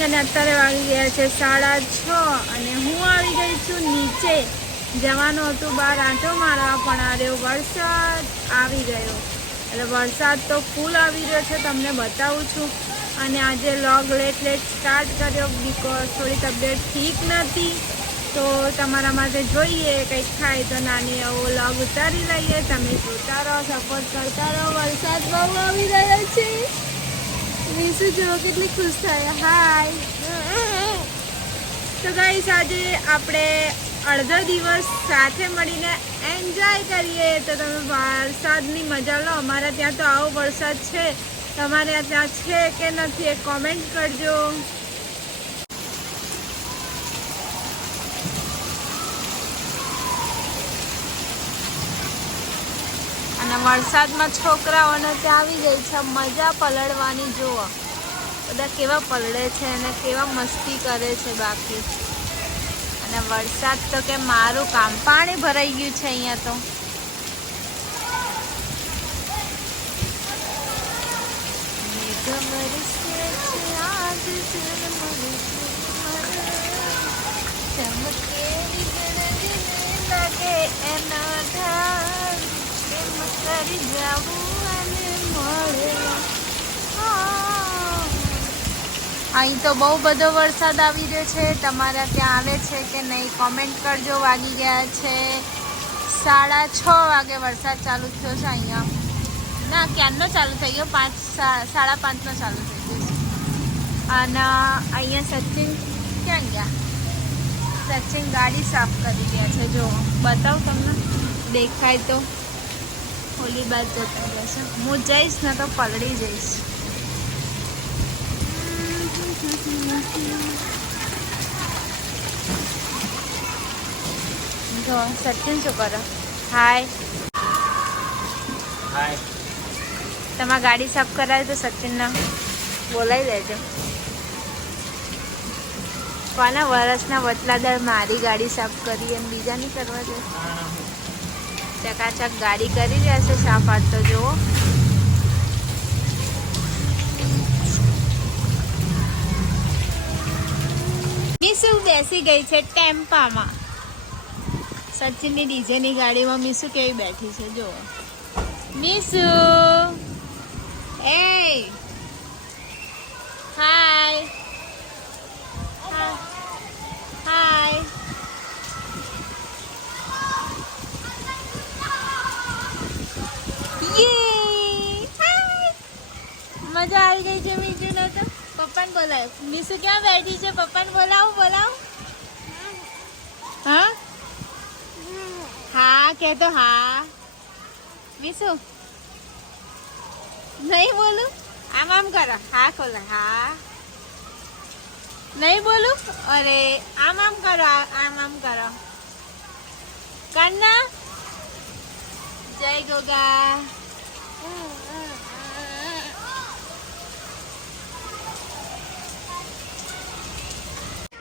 Morning અને અત્યારે વાગી ગયા છે સાડા છ અને હું આવી ગઈ છું નીચે. જવાનું હતું બહાર આંટો મારવા, પણ આ રહ્યો વરસાદ આવી ગયો. એટલે વરસાદ તો ફૂલ આવી રહ્યો છે, તમને બતાવું છું. અને આજે લોગ લેટ લેટ સ્ટાર્ટ કર્યો બીકોઝ થોડી તબિયત ઠીક નથી. તો તમારા માટે જોઈએ કંઈક થાય તો નાની એવો લોગ ઉતારી લઈએ. તમે જોતા રહો સપોર્ટ કરતા રહો. વરસાદ બહુ આવી રહ્યો છે. રીસુ જો કેટલી ખુશ થાય. હાય તો ગાઈસ આજે આપણે અડધો દિવસ સાથે મળીને એન્જોય કરીએ. તો તમે વરસાદની મજા લો. અમારા ત્યાં તો આવો વરસાદ છે. તમારે ત્યાં છે કે નથી એ કોમેન્ટ કરજો. અને વરસાદમાં છોકરાઓને ત્યાં આવી ગઈ છે, મજા પલળવાની જુઓ. બધા કેવા પલળે છે અને કેવા મસ્તી કરે છે બાકી. અને વરસાદ તો કે મારું કામ, પાણી ભરાઈ ગયું છે અહીંયા તો. ચમકે લાગે એનો કરી જવું અને અહીં તો બહુ બધો વરસાદ આવી રહ્યો છે. તમારા ત્યાં આવે છે કે નહીં કોમેન્ટ કરજો. વાગી ગયા છે સાડા છ વાગે વરસાદ ચાલુ થયો છે અહીંયા. ના, ક્યારનો ચાલુ થઈ ગયો? પાંચ સાડા પાંચનો ચાલુ થઈ ગયો છે. અને અહીંયા સચિન ક્યાં ગયા? સચિન ગાડી સાફ કરી રહ્યા છે. જો, બતાવું તમને. દેખાય તો. ઓલી બાદ જતા રહેશે. હું જઈશ ને તો પલળી જઈશ. જો સચિન શું કરો? હાય હાય તમારે ગાડી સાફ કરાવી તો સચિનને બોલાવી દેજો. કોના વરસના વતલાદર મારી ગાડી સાફ કરી અને બીજાની કરવા દે? ચકાચક ગાડી કરી રહ્યા છે સાફ તો જુઓ. મીસુ બેસી ગઈ છે ટેમ્પામાં? સચિનની ડીજેની ગાડીમાં મીસુ કેવી બેઠી છે, જુઓ. મીસુ! એ હાય યે હાય મજા આવી ગઈ છે મીસુને તો પપ્પાને બોલાવ ક્યાં બેઠી છે? પપ્પાને બોલાવું બોલાવું. હા? હા કે તો હા. મીસુ નહીં બોલું? આમ આમ કરો. હા, ખોલો. હા. નહીં બોલું? અરે, આમ આમ કરો, આમ આમ કરો. કન્ના? જય ગોગા.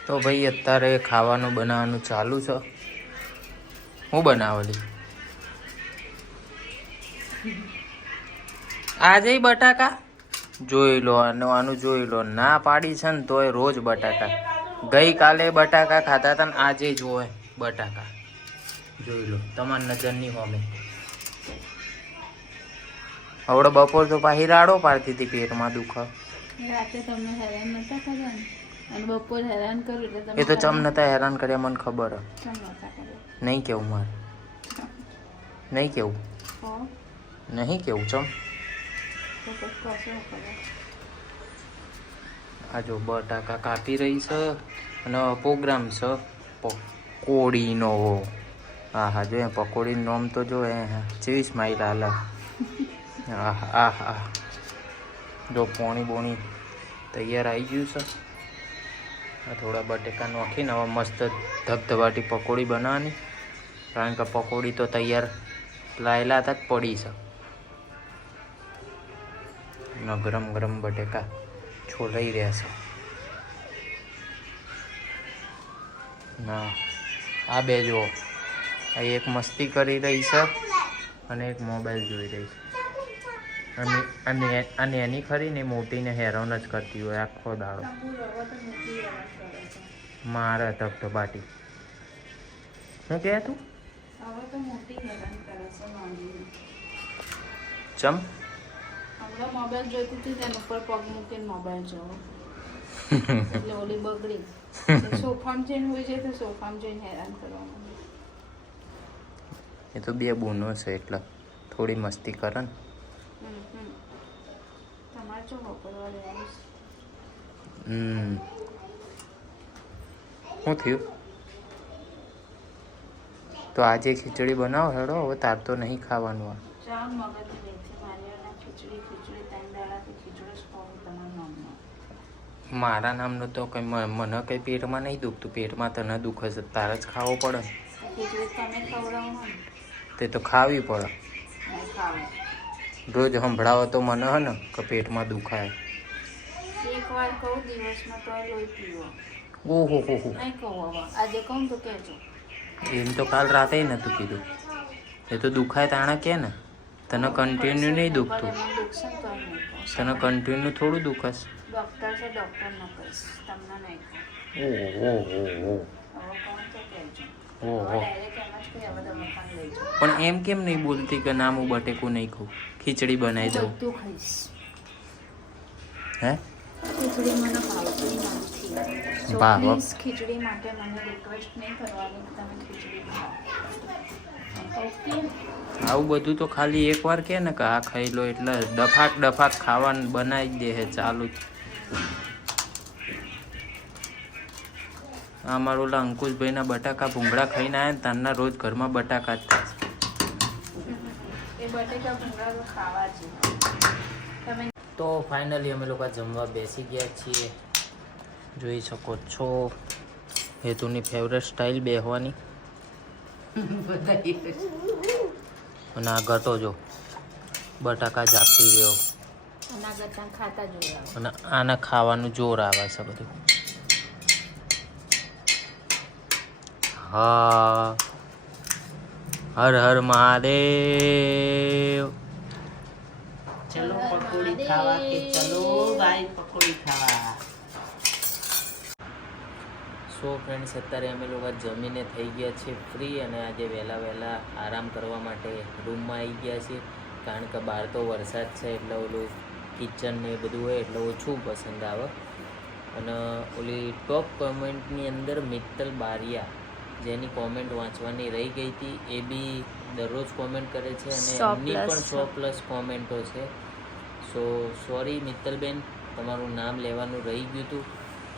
તો ભાઈ, અત્યારે ખાવાનું બનાવવાનું ચાલુ છે. હું બનાવેલી? આજે બટાકા? જોઈ લો અને આનું જોઈ લો. ના પાડી છે ને તોય રોજ બટાકા. ગઈકાલે બટાકા ખાતા હતા ને આજે જોવે બટાકા. જોઈ લો, તમારી નજરની હોમે. હવે બપોર તો પાછી રાડો પાડતી હતી પેટમાં દુખ રાતે તમને હેરાન નતા અને બપોર હેરાન કર્યું એટલે તમે એ તો ચમ નતા હેરાન કર્યા મને ખબર ચમ નતા કર્યા. નહીં કેવું મારે? નહીં કેવું? નહીં કેવું ચમ? આ જો બટાકા કાપી રહી છે અને પ્રોગ્રામ છે પકોડીનો. હા હા જો પકોડીનું નામ તો જો એ જેવી સ્માઈલ હાલ આહ આહ. આહ જો પોણી બોણી તૈયાર આવી ગયું છે. આ થોડા બટેકા નાખીને હવે મસ્ત ધબધબાટી પકોડી બનાવવાની. કારણ કે પકોડી તો તૈયાર લાયેલા હતા જ, પડી છે. ગરમ ગરમ બટેકા છોલાઈ રહ્યા છે. ના, આ બે જુઓ. આ એક મસ્તી કરી રહી છે અને એક મોબાઈલ જોઈ રહી છે. અને અને અને એની ખરી ને મોટીને હેરાન જ કરતી હોય આખો દાડો. મારા ધબધબાટી શું કહે તું? ચમ? મોબાઈલ જોઈતી હતી તેના ઉપર પગ મૂકીને મોબાઈલ જોવો. એટલે ઓલી બગડી. સોફામાં જઈને હોય જાય તો સોફામાં જઈને હેરાન કરવાનું. એ તો બે બૂનો છે એટલે થોડી મસ્તી કરે ને. તમારે જો વાપરવા લેવાનું હમ. શું થયું? તો આજે ખીચડી બનાવો હેડો હવે તાર તો નહીં ખાવાનું આ. મારી નામનો. તો કંઈ મને કંઈ પેટમાં નહીં દુખતું. પેટમાં તને દુખે છે તારે જ ખાવો પડે. તે તો ખાવી પડે. રોજ સંભળાવો તો મને હે ને કે પેટમાં દુખાય. એક કહું દિવસમાં તો લોહી પીવો. ઓહો હો હો. નહીં કહું હવે. આજે કહું તો કહેજો. એમ તો કાલ રાતે નહોતું કીધું. એ તો દુખાય તાણે કે ને? તને કન્ટિન્યુ નહીં દુખતું. તને કન્ટિન્યુ થોડું દુખસ ડોક્ટર છે ડૉક્ટર ન કહીશ. તમને નહીં ઓહો હો હો હવે કહું તો કહેજો. ઓહો. પણ એમ કેમ નહીં બોલતી કે ના હું બટેકું નહીં ખાઉં ખીચડી બનાવી દઉં. ખાઈશ. હે? ખીચડી મને ભાવતી નથી. So વાહ, વાહ. please ખીચડી માટે મને રિક્વેસ્ટ નહીં કરવાની કે તમે ખીચડી ખાઓ આવું બધું તો ખાલી એકવાર કે ને કે આ ખાઈ લો એટલે ડફાક ડફાક ખાવાનું બનાવી દે છે ચાલુ જ. આ મારા ઓલા અંકુશભાઈના બટાકા ભૂંગળા ખાઈને આવ્યા ને તારના રોજ ઘરમાં બટાકા જ થાય એ તો ફાઇનલી અમે લોકો જમવા બેસી ગયા છીએ. જોઈ શકો છો. હેતુની ફેવરેટ સ્ટાઇલ બેહવાની. અને આ ઘટો જો. બટાકા જાપી આપી રહ્યો અને આના ખાવાનું જોર આવે છે બધું. હા. હર હર મહાદેવ. ચલો પકોડી ખાવા કે ચલો ભાઈ પકોડી ખાવા? સો ફ્રેન્ડ્સ અત્યારે અમે લોકો જમીને થઈ ગયા છે ફ્રી અને આજે વહેલા વહેલા આરામ કરવા માટે રૂમમાં આવી ગયા છીએ. કારણ કે બહાર તો વરસાદ છે એટલે ઓલું કિચન ને એ બધું હોય એટલે ઓછું પસંદ આવે. અને ઓલી ટોપ કોમેન્ટની અંદર મિત્તલ બારિયા. જેની કોમેન્ટ વાંચવાની રહી ગઈ હતી એ બી દરરોજ કોમેન્ટ કરે છે અને એમની પણ સો પ્લસ કોમેન્ટો છે. સો સોરી મિત્તલબેન તમારું નામ લેવાનું રહી ગયું હતું.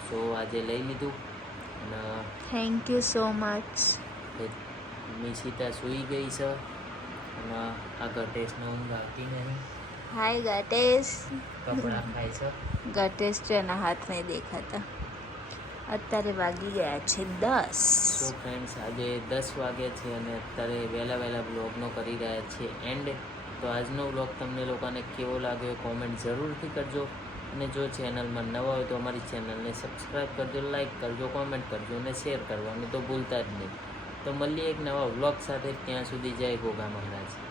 સો આજે લઈ લીધું. અને thank you so much Nishita સૂઈ ગઈ છે. અને આ ગટેશને ઊંઘ આવતી નહીં હાય ગટેશ. કપડાં ખાય છે. ગટેશ તો એના હાથ નહીં દેખાતા. અત્યારે વાગી ગયા છે દસ. સો ફ્રેન્ડ્સ આજે દસ વાગે છે અને અત્યારે વહેલા વહેલા બ્લોગનો કરી રહ્યા છીએ. એન્ડ તો આજનો બ્લોગ તમને લોકોને કેવો લાગ્યો કોમેન્ટ જરૂરથી કરજો. અને જો ચેનલમાં નવા હોય તો અમારી ચેનલને સબસ્ક્રાઈબ કરજો લાઈક કરજો કોમેન્ટ કરજો અને શેર કરવાનું તો ભૂલતા જ નહીં. તો મળીએ એક નવા વ્લોગ સાથે. ત્યાં સુધી જય ગોગા મહારાજ.